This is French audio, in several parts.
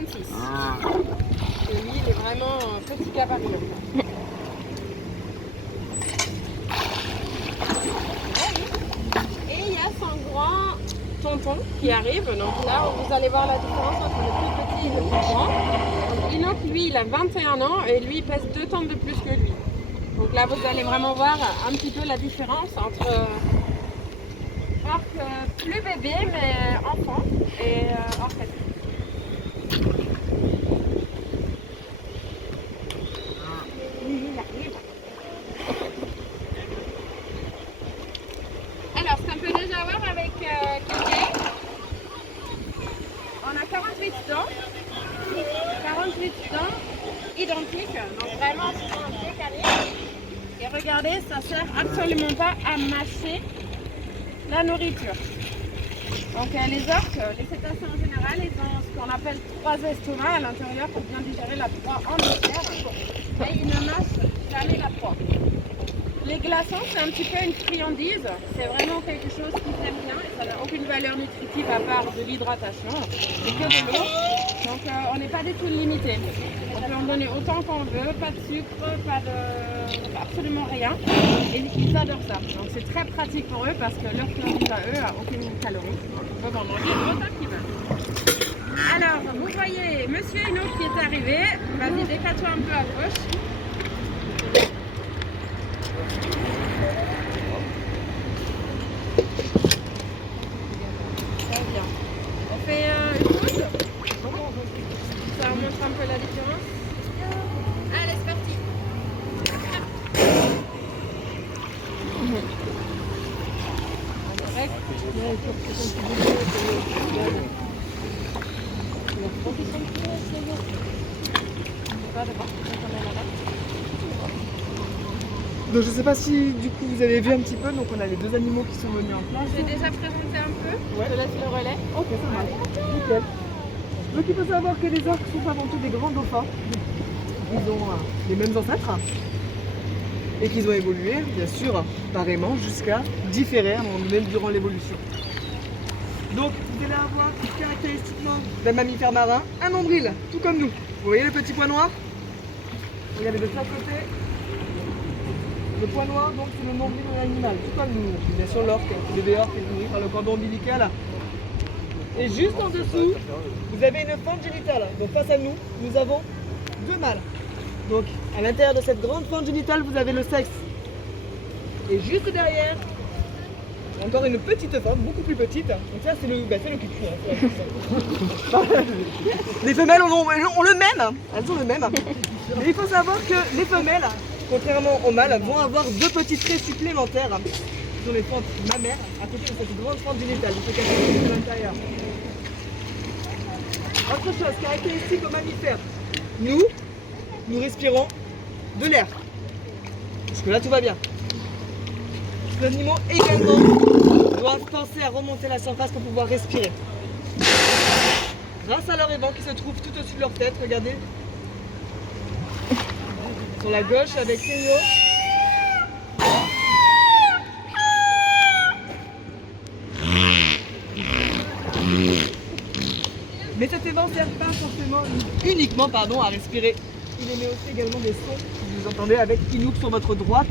26. Et lui, il est vraiment petit gabarit. Et il y a son grand tonton qui arrive. Donc là, vous allez voir la différence entre le plus petit et le plus grand. Donc Enoch, lui, il a 21 ans et lui, il pèse 2 tonnes de plus que lui. Donc là, vous allez vraiment voir un petit peu la différence entre Orc plus bébé, mais enfant, et Orc adulte. Alors, ce qu'on peut déjà voir avec Kiki, on a 48 dents. 48 dents identiques, donc vraiment sont bien calées. Et regardez, ça sert absolument pas à mâcher la nourriture. Donc les orques, les cétacés en général, ils ont ce qu'on appelle 3 estomacs à l'intérieur pour bien digérer la proie en entière. Et ils ne mâchent jamais la proie. Les glaçons, c'est un petit peu une friandise. C'est vraiment quelque chose qui s'aime bien et ça n'a aucune valeur nutritive à part de l'hydratation. C'est que de l'eau. Donc on n'est pas du tout limité. On peut en donner autant qu'on veut, pas de sucre, pas de... absolument rien. Et ils adorent ça. Donc c'est très pratique pour eux parce que leur friandise à eux n'a aucune calorie. Donc ils peuvent en manger autant qu'ils veulent. Alors, vous voyez Monsieur Enoch qui est arrivé. Vas-y, décale-toi un peu à gauche. Très bien. On fait une pause. Ça montre un peu la différence. Allez, c'est parti. Donc je sais pas si du coup vous avez vu un petit peu, donc on a les 2 animaux qui sont venus en place. J'ai déjà présenté un peu. Ouais. Je te laisse le relais. Ok, ça marche. Nickel. Donc il faut savoir que les orques sont avant tout des grands dauphins. Ils ont les mêmes ancêtres. Et qu'ils ont évolué, bien sûr, pareillement, jusqu'à différer à un moment donné durant l'évolution. Donc vous allez avoir caractéristiquement d'un mammifère marin, un nombril, tout comme nous. Vous voyez le petit point noir? Regardez de chaque côté. Le point noir, donc, c'est le nombril de l'animal, tout comme nous. Bien sûr, l'orque, le bébé orque est nourri par le cordon ombilical. Et juste en dessous, vous avez une fente génitale. Donc face à nous, nous avons 2 mâles. Donc à l'intérieur de cette grande fente génitale, vous avez le sexe. Et juste derrière, encore une petite fente, beaucoup plus petite. Donc ça, c'est le cul. Les femelles ont le même. Elles ont le même. Mais il faut savoir que les femelles, contrairement aux mâles, vont avoir 2 petits traits supplémentaires sur les fentes mammaires à côté de cette grande fente génitale. Il faut qu'elle soit à l'intérieur. Autre chose, caractéristique aux mammifères. Nous respirons de l'air. Parce que là, tout va bien. Les animaux également doivent penser à remonter à la surface pour pouvoir respirer. Grâce à leur évent qui se trouve tout au-dessus de leur tête, regardez. Sur la gauche avec Kéo. Mais cet évent ne sert pas forcément uniquement à respirer. Il émet aussi également des sons que vous entendez avec Enoch sur votre droite.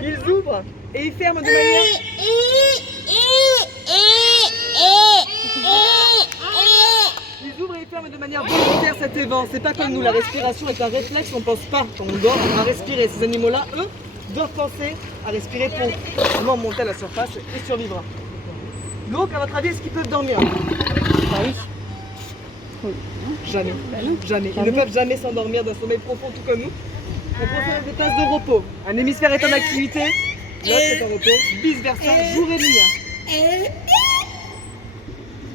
Ils ouvrent et ils ferment de manière... Ils ouvrent et ils ferment de manière volontaire cet évent. C'est pas comme nous, la respiration est un réflexe, on pense pas quand on dort à respirer. Ces animaux-là, eux, doivent penser à respirer pour vraiment monter à la surface et survivre. Donc, à votre avis, est-ce qu'ils peuvent dormir? Jamais. Jamais. Ils ne peuvent jamais s'endormir d'un sommeil profond tout comme nous. On procède des phases de repos. Un hémisphère est en activité, l'autre est en repos, vice versa, jour et nuit.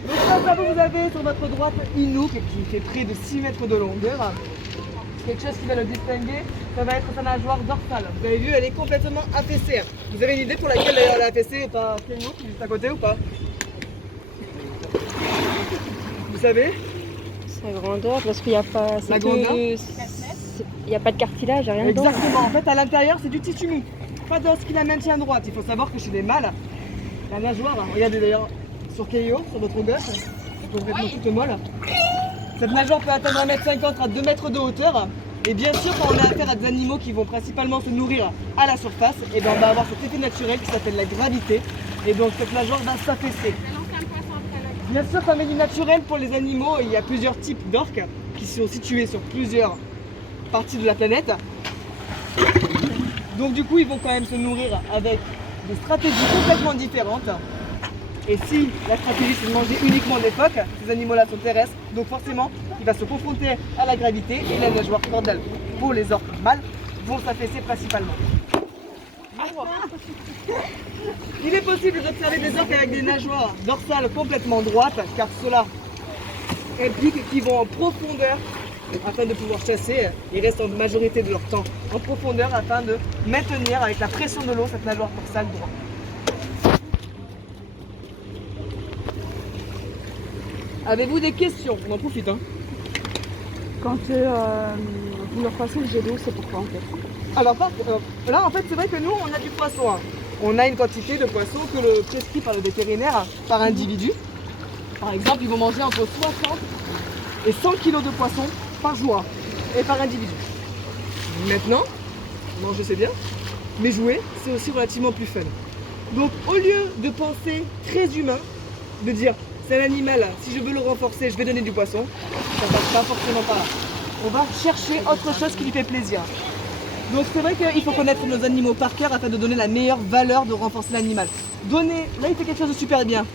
Donc là, vous avez sur votre droite Enoch qui fait près de 6 mètres de longueur. Quelque chose qui va le distinguer, ça va être sa nageoire dorsale. Vous avez vu, elle est complètement affaissée. Vous avez une idée pour laquelle elle est affaissée et pas Enoch juste à côté ou pas? Vous savez? Sa grandeur, parce qu'il n'y a pas. La grandeur Il n'y a pas de cartilage, rien dedans. Exactement. En fait, à l'intérieur, c'est du tissu mou. Pas d'os qui la maintient droite. Il faut savoir que chez les mâles, la nageoire, regardez d'ailleurs sur Keio, sur votre gauche, complètement toute molle. Cette nageoire peut atteindre 1,50 m à 2 mètres de hauteur. Et bien sûr, quand on a affaire à des animaux qui vont principalement se nourrir à la surface, et ben on va avoir cet effet naturel qui s'appelle la gravité. Et donc cette nageoire va s'affaisser. C'est l'ancien poisson après Bien sûr, ça met du naturel pour les animaux. Il y a plusieurs types d'orques qui sont situés sur plusieurs parties de la planète. Donc du coup, ils vont quand même se nourrir avec des stratégies complètement différentes. Et si la stratégie c'est de manger uniquement des phoques, ces animaux-là sont terrestres, donc forcément, il va se confronter à la gravité et la nageoire cordale pour les orques mâles vont s'affaisser principalement. Il est possible d'observer des orques avec des nageoires dorsales complètement droites, car cela implique qu'ils vont en profondeur afin de pouvoir chasser. Ils restent en majorité de leur temps en profondeur afin de maintenir avec la pression de l'eau cette nageoire dorsale droite. Avez-vous des questions? On en profite. Hein. Quand vous leur passez le jet d'eau, c'est pourquoi en fait? Alors là, en fait, c'est vrai que nous, on a du poisson. Hein. On a une quantité de poisson que le prescrit par le vétérinaire par individu. Par exemple, ils vont manger entre 60 et 100 kg de poisson par jour et par individu. Maintenant, manger c'est bien, mais jouer c'est aussi relativement plus fun. Donc au lieu de penser très humain, de dire c'est un animal, si je veux le renforcer, je vais donner du poisson, ça passe pas forcément par là. On va chercher autre chose qui lui fait plaisir. Donc c'est vrai qu'il faut connaître nos animaux par cœur afin de donner la meilleure valeur de renforcer l'animal. Là il fait quelque chose de super bien.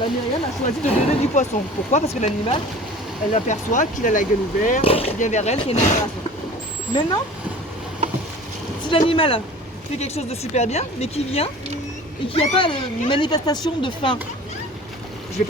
La Myriam a choisi de donner du poisson. Pourquoi? Parce que l'animal, elle aperçoit qu'il a la gueule ouverte, qu'il vient vers elle, qu'il y a une interaction. Maintenant, si l'animal fait quelque chose de super bien, mais qui vient et qu'il n'y a pas de manifestation de faim,